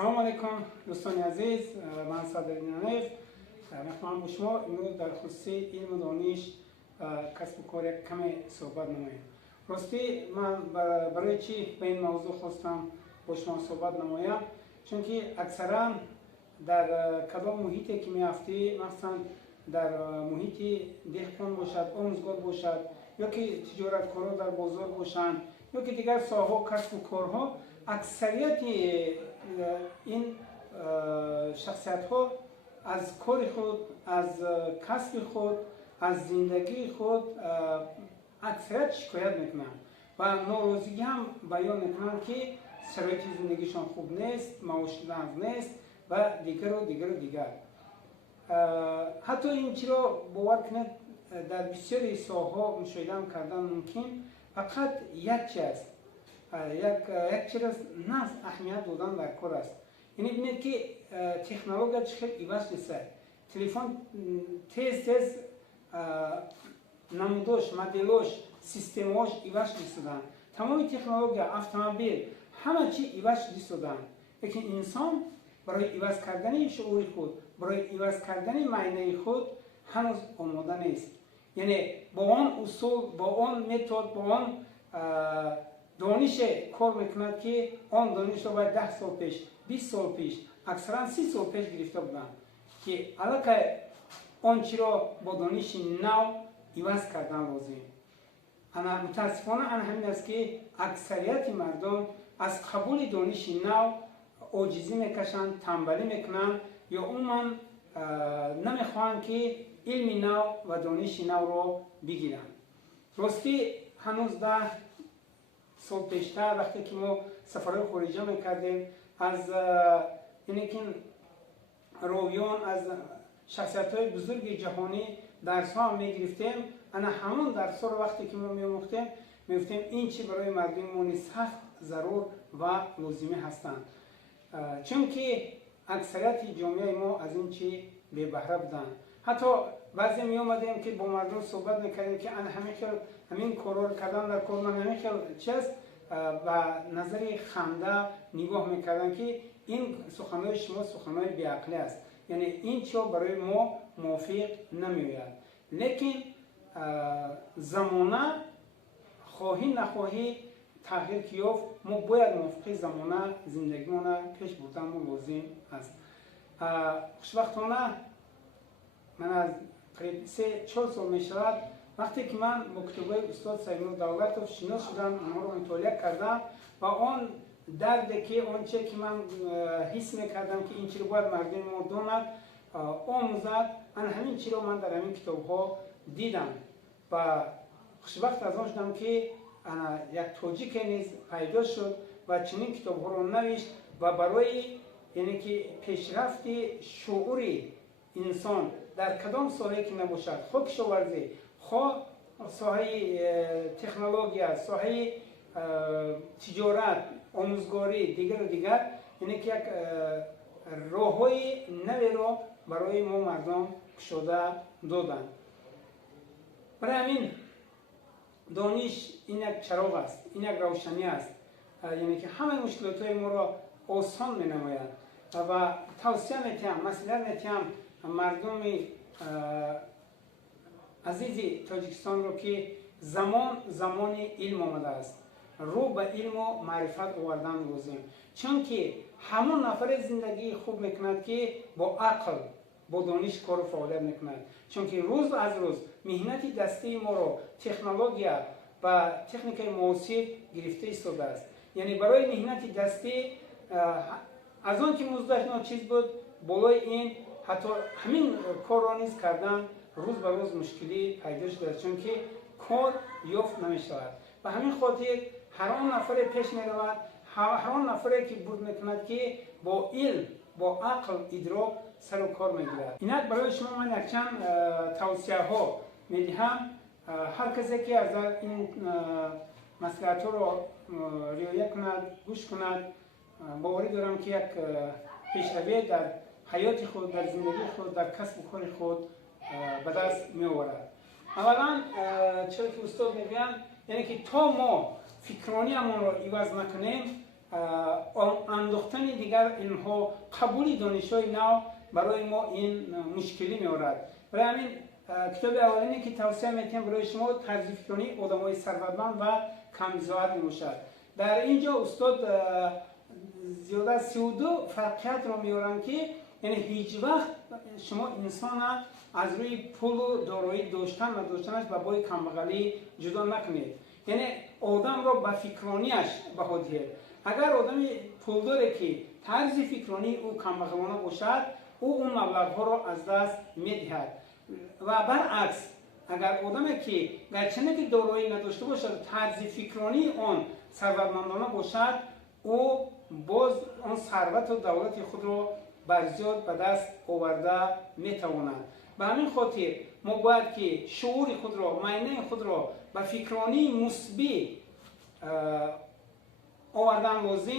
سلام علیکم دوستان عزیز، من صادق ننیف میخوام با شما امروز در خصوص علم و دانش کسب و کار یک کمی صحبت نمایم. راستی من برای چی به این موضوع خواستم با شما صحبت نمایم؟ چون که اکثرا در کدام محیطی که میافتی، مثلا در محیط دهقان باشد، آموزگار باشد، یا که تجارتکاران در بازار باشند، یا که دیگر ساحه کسب و کارها، اکثریت این شخصیت ها از کار خود، از کسب خود، از زندگی خود اکثریت شکایت میکنند و ناراضگی هم بیان میکنند که شرایط زندگیشان خوب نیست، معاش نرم نیست و دیگر و دیگر و دیگر. حتی این چرا باور کنید در بسیاری ساحه مشاهده کردن ممکن فقط یک چیز است، یک چیز نه اهمیت دادن در کار است. یعنی ببینید که تکنولوژی چقدر ایواز شده، تلفن تیز نمودش، مدلش، سیستمش ایواز شدن، تمام تکنولوژی، اتومبیل، همه چی ایواز شدن. لیکن انسان برای ایواز کردن شعور خود، برای ایواز کردن معنی خود هنوز آماده نیست. یعنی با آن اصول، با آن متد، با آن دانش کار میکند که آن دانش رو باید 10 سال پیش، 20 سال پیش، اکثرا 30 سال پیش گرفته بودن که علاقه آنچه را با دانش نو ایواز کردن لازم. انا متاسفانه همین است که اکثریت مردم از قبول دانش نو عاجزی میکشند، تنبلی میکنند یا عموما نمیخواهند که علم نو و دانش نو را بگیرند. راستی هنوز 10 سال پیشتر وقتی که ما سفرهای خارجی میکردیم، از اینکه راویان، از شخصیت‌های بزرگ جهانی درس ها میگرفتیم، انا همون درس ها رو وقتی که ما میگفتیم این چی برای مردم سخت ضرور و لازمی هستند، چون که اکثریت جامعه ما از این چی بی بهره بودن. حتی بعضی می اومدیم که با مردم صحبت میکردیم که انا همین کارا رو کردن در کار من همین چیز و نظر خنده نگاه میکردن که این سخنهای شما سخنهای بیعقلی است، یعنی این چیزا برای ما موافق نمیآید. لیکن زمانه خواهی نخواهی تغییر که یافت، ما باید موافق زمانه زندگیمون پیش بردن لازم است. خوشبختانه من از قریب 3-4 سال می شود وقتی که من مکتوبه استاد سیمون دولتوف شناس شدم، اونها رو مطالعه کردم و آن دردی که آنچه که من حس میکردم که این چیزی باید مردم ما داند آموزد، همین چیزی رو من در همین کتاب ها دیدم و خوشبخت از آن شدم که یک تاجیک نیز پیدا شد و چنین کتاب ها رو نوشت و برای یعنی که پیشرفت شعور انسان در کدام ساحه که نباشد، خواه کشاورزی، خواه ساحه تکنولوژی، ساحه تجارت، آموزگاری، دیگر و دیگر، یعنی که یک راههای نوی را برای ما مردم گشوده دادند. برای همین دانش این یک چراغ است، این یک روشنی است، یعنی که همه مشکلات های ما را آسان می نماید و توصیه میتیم، مسئله میتیم مردم عزیز تاجیکستان رو که زمان علم آمده است، رو به علم و معرفت آوردن لازم، چون که همون نفر زندگی خوب میکند که با عقل، با دانش کار و فعالیت میکند، چون که روز از روز مهنت دستی ما رو تکنولوژی و تکنیک معاصر گرفته ایستاده است. یعنی برای مهنت دستی از آن که مزدش ناچیز بود، بالای این حتی همین کار را نیز کردن روز به روز مشکلی پیدا شده، چون که کار یافت نمی شود. و همین خاطر هر آن نفر پیش می رود، هر آن نفری که بود میکند که با علم، با عقل، ادراک سر و کار میگیرد. اینک برای شما من یک چند توصیه ها میدهم. هر کسی که از این مصلحت ها را رعایت کند، گوش کند، باوری دارم که یک پیشروی در حیات خود، در زندگی خود، در کسب و کار خود به دست می آورد. اولا چرا که استاد میگن، یعنی که تا ما فکرانی همون را ایواز نکنیم اندوختن دیگر اینها قبول دانش‌های نو برای ما این مشکلی می‌آورد. برای همین کتاب اولینی که توصیه می‌کنم برای شما طرز فکری آدم‌های ثروتمند و کم‌زاد می‌باشد. در اینجا استاد زیاده 32 فرقیت را می‌آورند که یعنی هیچ وقت شما انسان از روی پول و دارایی داشتن و داشتنش با بای کمبغلی جدا نکنید. یعنی آدم را به فکرانیش بها دهید. اگر آدم پولداری که طرز فکرانی او کمبغلانه باشد، او اون مبلغ‌ها را از دست می‌دهد. و برعکس اگر آدمی که گرچه که دارایی نداشته باشد، طرز فکرانی آن ثروتمندانه باشد، او باز آن ثروت و دولت خود را برزیاد به دست آورده میتواند. به همین خاطر ما باید که شعور خود را، معنی خود را به فکرانی مثبت آوردن لازم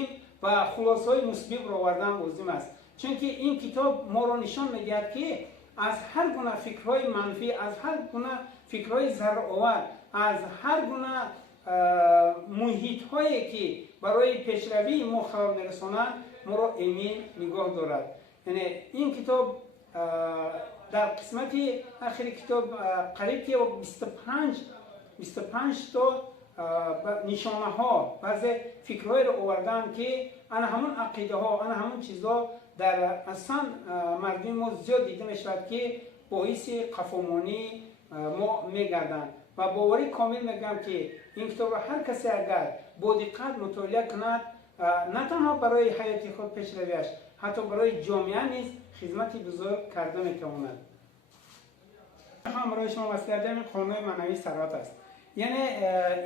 و خلاصه‌های مثبت را آوردن لازم است. چون که این کتاب ما را نشان می‌دهد که از هر گونه فکرهای منفی، از هر گونه فکرهای ضررآور، از هر گونه محیط‌هایی که برای پیشروی ما خلل می‌رسانند، ما را ایمن نگاه دارد. یعنی این کتاب در قسمت آخر کتاب قریب که 25 تا نشانه ها، بعضی فکرهای را آوردن که آن همون عقیده ها، آن همون چیزا در اصلا مردم ما زیاد دیده میشود که باعث قفامانی ما میگردند. و باوری کامل میگم که این کتاب را هر کسی اگر با دقت مطالعه کند، نه تنها برای حیات خود پیشرویش، حتی برای جامعه نیز خدمت بزرگ کرده میتواند. میخوام برای شما وصل کردن قانون معنوی ثروت است. یعنی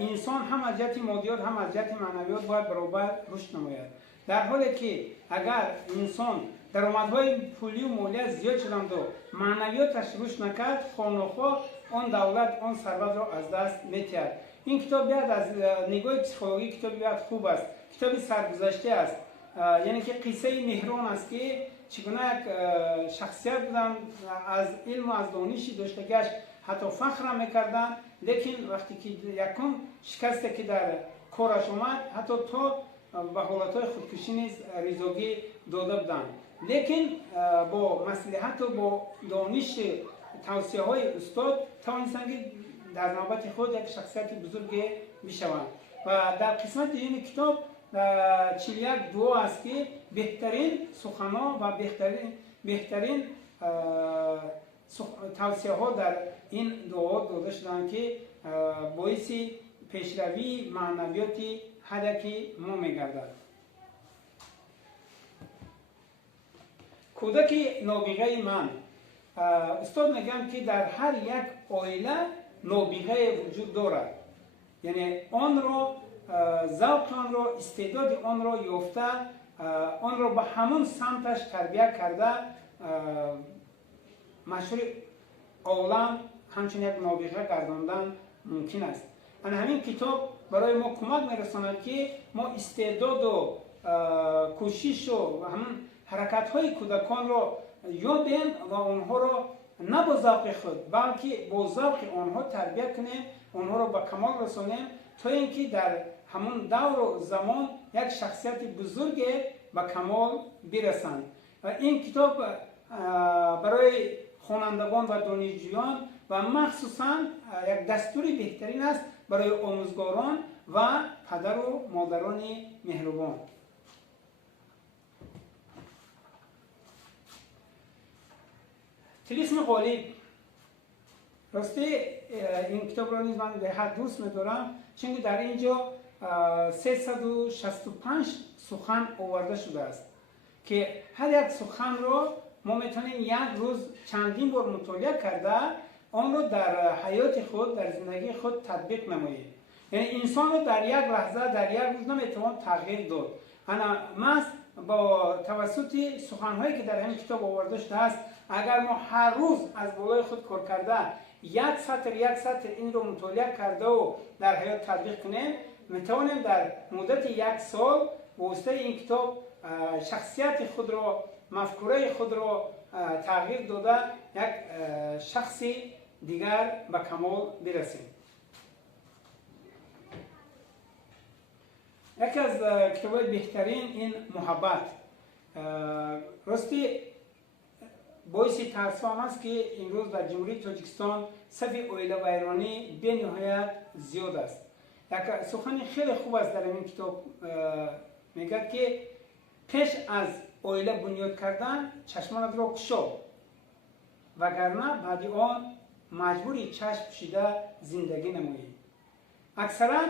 انسان هم از جهت مادیات هم از جهت معنویات باید برابر رشد نماید. در حالی که اگر انسان درآمدهای پولی و مالی زیاد شدند و معنویاتش رشد نکرد، خواه‌ناخواه آن دولت، آن ثروت را از دست می‌دهد. این کتاب بیاد از نگاه پسیکولوژی کتاب بیاد خوب است. کتاب سرگذشته است. یعنی که قصه مهران است که چگونه یک شخصیت بودن از علم و از دانشی داشته که حتی فخر میکردن، لیکن وقتی که یکم شکسته که در کارش اومد، حتی تا به حالتهای خودکشی نیز ریزگی داده بودند. لیکن با مصلحت و با دانش توصیه های استاد توانستند که در نوبت خود یک شخصیت بزرگ بشوند. و در قسمت این کتاب 41 دعا است که بهترین سخنان و بهترین توصیه ها در این دعا داده شدند که باعث پیشروی معنویاتی هر یک ما میگردد. کودک نابغه من، استاد میگم که در هر یک عائله نابغه وجود دارد. یعنی آن را ذوق آن را، استعداد آن را یافته، آن را به همون سمتش تربیت کرده، مشروع عالم همچنین یک نابغه گرداندن ممکن است. همین کتاب برای ما کمک میرساند که ما استعداد و کوشش و همون حرکت های کودکان را یابیم و آنها را نه با ذوق خود بلکه با ذوق آنها تربیت کنیم، آنها را به کمال رسانیم تا اینکه در همون دور و زمان یک شخصیت بزرگ به کمال برسند. و این کتاب برای خوانندگان و دانشجویان و مخصوصا یک دستوری بهترین است برای آموزگاران و پدر و مادران مهربان. طلسم غالب، راستی این کتاب را نیز من به حد دوست می‌دارم، چون در اینجا 365 سخن آورده شده است که هر یک سخن را ما میتونیم یک روز چندین بار مطالعه کرده آن را در حیات خود، در زندگی خود تطبیق نماییم. یعنی انسان را در یک لحظه، در یک روز نمیتوان تغییر داد. انا ماست با توسط سخنهایی که در این کتاب آورده شده است، اگر ما هر روز از بالای خود کار کرده یک سطر این رو مطالعه کرده و در حیات تطبیق کنیم، میتوانیم در مدت یک سال با واسطه این کتاب شخصیت خود را، مفکوره خود را تغییر داده یک شخص دیگر به کمال برسیم. یکی از کتاب‌های بهترین این محبت. راستی باعث تأسف است که امروز در جمهوری تاجیکستان صف اویله ویرانی به نهایت زیاد است. یک سخن خیلی خوب است در این کتاب، میگه که پیش از اویله بنیاد کردن چشمانت را گشا، وگرنه بعد آن مجبوری چشم پوشیده زندگی نمایی. اکثرا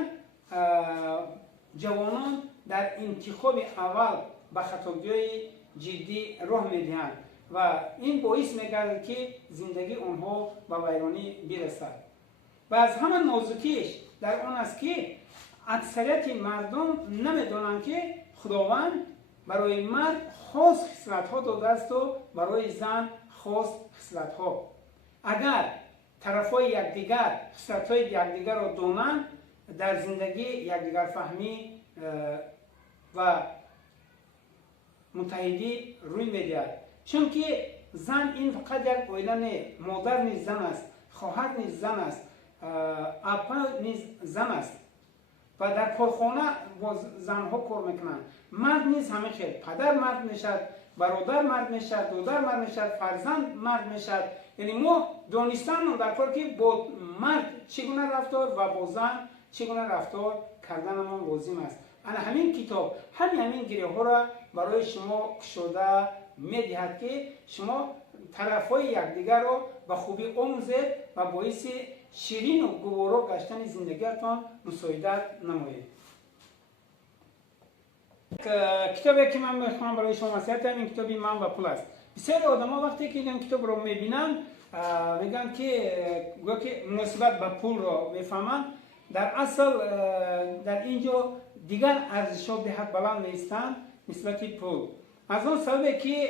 جوانان در انتخاب اول به خطاهای جدی راه میدهند و این باعث میگردد که زندگی آنها به ویرانی برسد. و از همه نازکیش در آن است که اکثریت مردم نمیدانند که خداوند برای مرد خاص خصلت‌ها داده است و برای زن خاص خصلت‌ها. اگر طرفای یکدیگر خصلت‌های یکدیگر را دانند، در زندگی یکدیگر فهمی و متحدی روی می‌دهد. چون که زن این فقط یک اویله نه، مادر نیز زن است، خواهر نیز زن است، اپا نیز زن است و در کارخانه با زنها کار میکنند. مرد نیز همه خیل، پدر مرد میشد، برادر مرد میشد، دختر مرد میشد، فرزند مرد میشد. یعنی ما دانستن در کار که با مرد چگونه رفتار و با زن چگونه رفتار کردن ما لازم است. انا همین کتاب همین گره ها را برای شما کشوده میدهد که شما طرفای یکدیگر را به خوبی آموزید و باعث شیرین و گوارا گشتن زندگیتان مساعدت نمایید. کتابی که من میخوام برای شما نصیحت کنم این کتابی من و پول است. بسیاری آدما وقتی که این کتاب رو میبینن میگن که مناسبت به پول رو میفهمن. در اصل در اینجا دیگر ارزش‌ها به حد بلند نیستند نسبت پول. از اون سببی که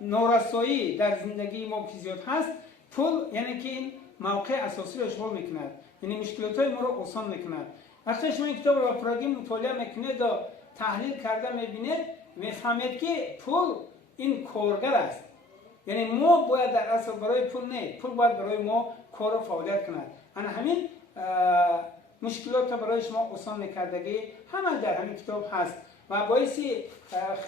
نارسایی در زندگی ما زیاد هست، پول یعنی که این موقع اساسی رو اشغال میکند، یعنی مشکلات‌های ما رو آسان میکند. وقتی شما این کتاب رو با پراگی مطالعه میکنید و تحلیل کرده میبینید، میفهمید که پول این کارگر است. یعنی ما باید در اصل برای پول نه، پول باید برای ما کار و فعالیت کند. انا همین مشکلات برای شما آسان میکردگی همه در همین کتاب هست و باعث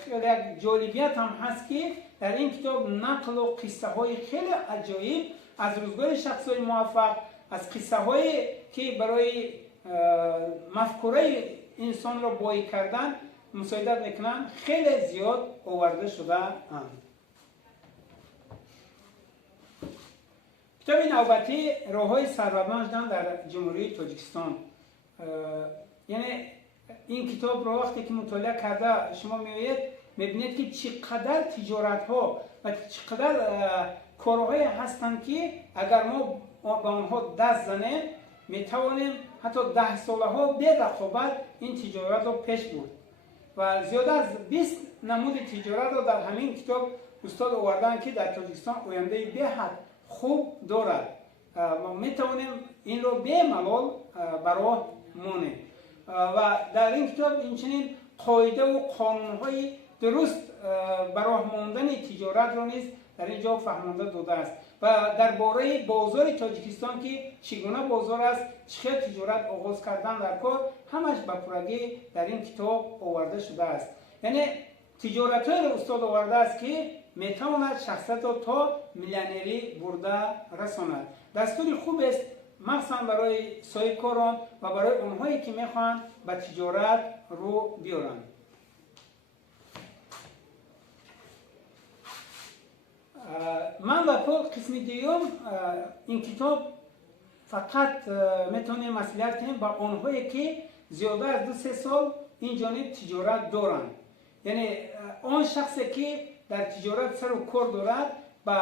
خیلی جالبیت هم هست که در این کتاب نقل و قصه های خیلی عجایب از روزگار شخصای موفق، از قصه هایی که برای مفکوره انسان را بایی کردن مساعدت میکنن خیلی زیاد آورده شده اند. کتاب نوبتی راههای ثروتمند شدن در جمهوری تاجیکستان. یعنی این کتاب را وقتی که مطالعه کرده شما میبینید که چقدر تجارت ها و چقدر کارهایی هستند که اگر ما به آنها دست زنیم میتوانیم حتی 10 ساله ها به رقابت این تجارت را پیش برد و زیاده از 20 نمود تجارت را در همین کتاب استاد آوردن که در تاجیکستان آینده به حد خوب دارد و میتوانیم این را به ملال برای مانیم. و در این کتاب اینچنین قاعده و قانون‌های درست برای ماندن تجارت را نیز در اینجا فهمانده داده است و درباره بازار تاجیکستان که چگونه بازار است، چه تجارت آغاز کردن در کار، همش به پرگی در این کتاب آورده شده است. یعنی تجارت‌های استاد آورده است که میتواند شخصیت را تا میلیونری برده رساند. دستوری خوب است مخصوصا برای صاحبکاران و برای اونهایی که میخوان به تجارت رو بیارن. من و پول قسم دیوم این کتاب فقط میتونیم مسئولیت کنیم با اونهایی که زیاده از 2-3 سال این جانب تجارت دارن. یعنی آن شخصی که در تجارت سر و کار دارد با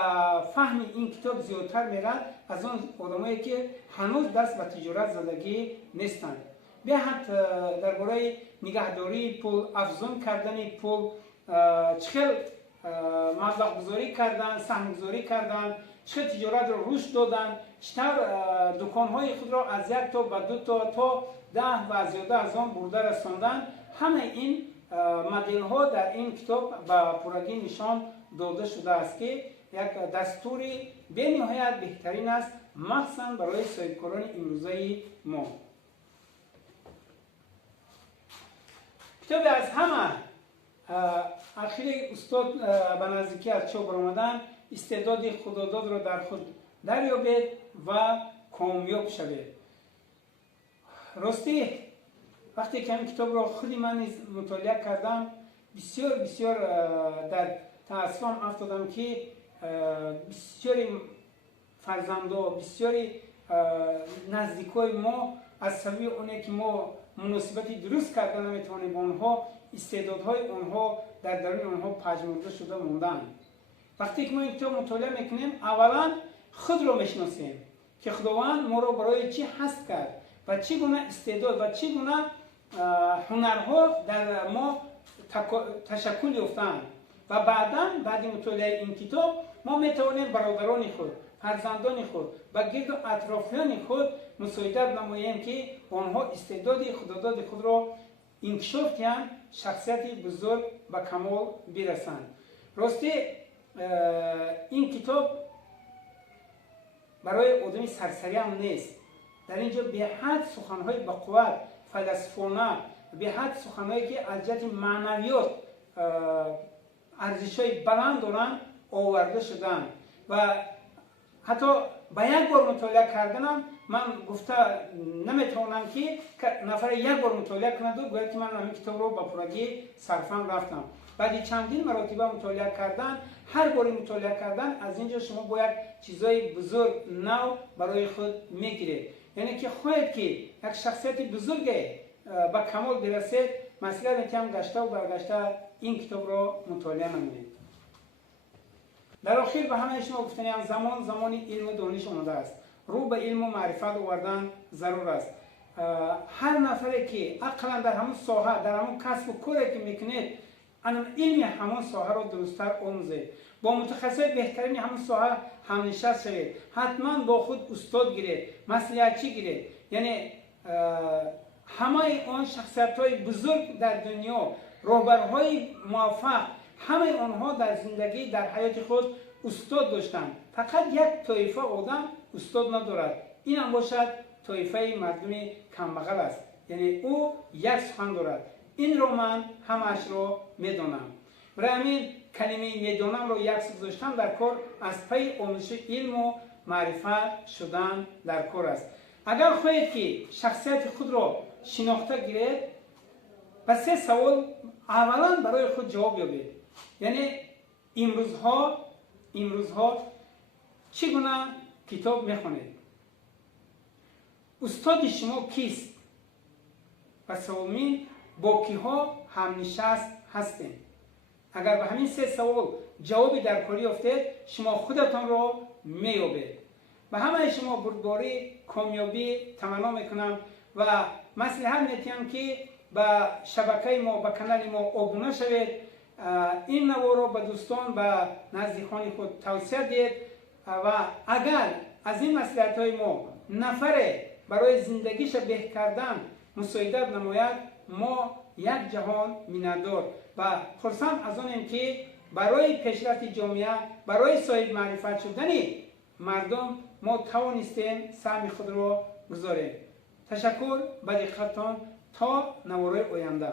فهم این کتاب زیادتر میرد از اون آدمایی که هنوز دست به تجارت زدگی نیستند. به حد درباره نگهداری پول، افزون کردن پول، چخیل مبلغ گذاری کردن، سهم گذاری کردن، چه تجارت رو رشد دادن، چطور دکان‌های خود را از 1 تا به 2 تا 10 و زیاده از آن برده رساندن. همه این مدل ها در این کتاب به پرگی نشان داده شده است که یک دستوری به نهایت بهترین است مخصوصا برای صاحبکاران امروزه ما. کتاب از همه اخیر استاد به نزدیکی از چوب آمدن استعداد خداداد را در خود دریابید و کامیاب شوید. راستی وقتی که این کتاب را خودی من مطالعه کردم بسیار در تأسفم افتادم که بسیاری فرزندا بسیاری نزدیکای ما از سوی اونه که ما مناسبتی درست کردن نمیتوانیم با آنها استعدادهای آنها در درون آنها پژمرده شده موندن. وقتی که ما این کتاب مطالعه میکنیم اولا خود را میشناسیم که خداوند ما را برای چی هست کرد و چگونه استعداد و چگونه هنرها در ما تشکل یافتند و بعد مطالعه این کتاب ما میتوانیم برادران خود، فرزندان خود و گرد و اطرافیان خود مساعدت نماییم که آنها استعداد خداداد خود را انکشاف کنند، شخصیت بزرگ و کمال برسند. راستی این کتاب برای آدمی سرسری هم نیست. در اینجا به حد سخنهای با قوت فلسفانه، به حد سخنهایی که از جهت معنویات ارزش‌های بلند دارن آورده شدن و حتی با یک بار مطالعه کردنم من گفته نمیتونم که نفر یک بار مطالعه کند و باید که من همین کتاب رو با پرگی صرفا رفتم. بعد چندین مراتبه مطالعه کردن، هر بار مطالعه کردن از اینجا شما باید چیزای بزرگ نو برای خود میگیرید. یعنی که خواهید که یک شخصیت بزرگ با کمال برسید، مسئله میتونم گشته و برگشته این کتاب را مطالعه نمونید. در آخر به همه شما گفتنیم زمان علم و دانش آمده است. رو به علم و معرفت آوردن ضرور است. هر نفری که عقلا در همون ساحه، در همون کسب و کاری که میکنید علم همون ساحه را درست‌تر آموزید. با متخصص بهترین همون ساحه همنشست شوید. حتما با خود استاد گیرید، مصلحتچی گیرید. یعنی همه آن شخصیت‌های بزرگ در دنیا، رهبرهای موفق، همه آنها در زندگی در حیات خود استاد داشتند. فقط یک طایفه آدم استاد ندارد. این هم باشد طایفه مردم کمبغل است. یعنی او یک سخن دارد. این رو من همش رو میدانم. برای همین کلمه میدانم رو یک سو گذاشتم در کار از پی آموزش علم و معرفت شدن در کار است. اگر خواهید که شخصیت خود را شناخته گیرید، با 3 سوال اولا برای خود جواب یابید. یعنی امروزها چگونه کتاب میخونید؟ استاد شما کیست؟ و سومین با کیها همنشست هستید؟ اگر به همین 3 سوال جوابی در کاری یافتید، شما خودتان را مییابید. و همه شما بردباری کامیابی تمنا میکنم و مصلحت میتونم که به شبکه ما، به کانال ما ابونه شوید. این نوار رو به دوستان و نزدیکان خود توصیه دید و اگر از این مصلحت های ما نفر برای زندگیش بهتر کردن مساعدت نماید، ما یک جهان میندار و خرسند از آنیم که برای پیشرفت جامعه، برای صاحب معرفت شدن مردم ما توانستیم سهم خود را گذاریم. تشکر به دقتتان. تا نوارهای آینده.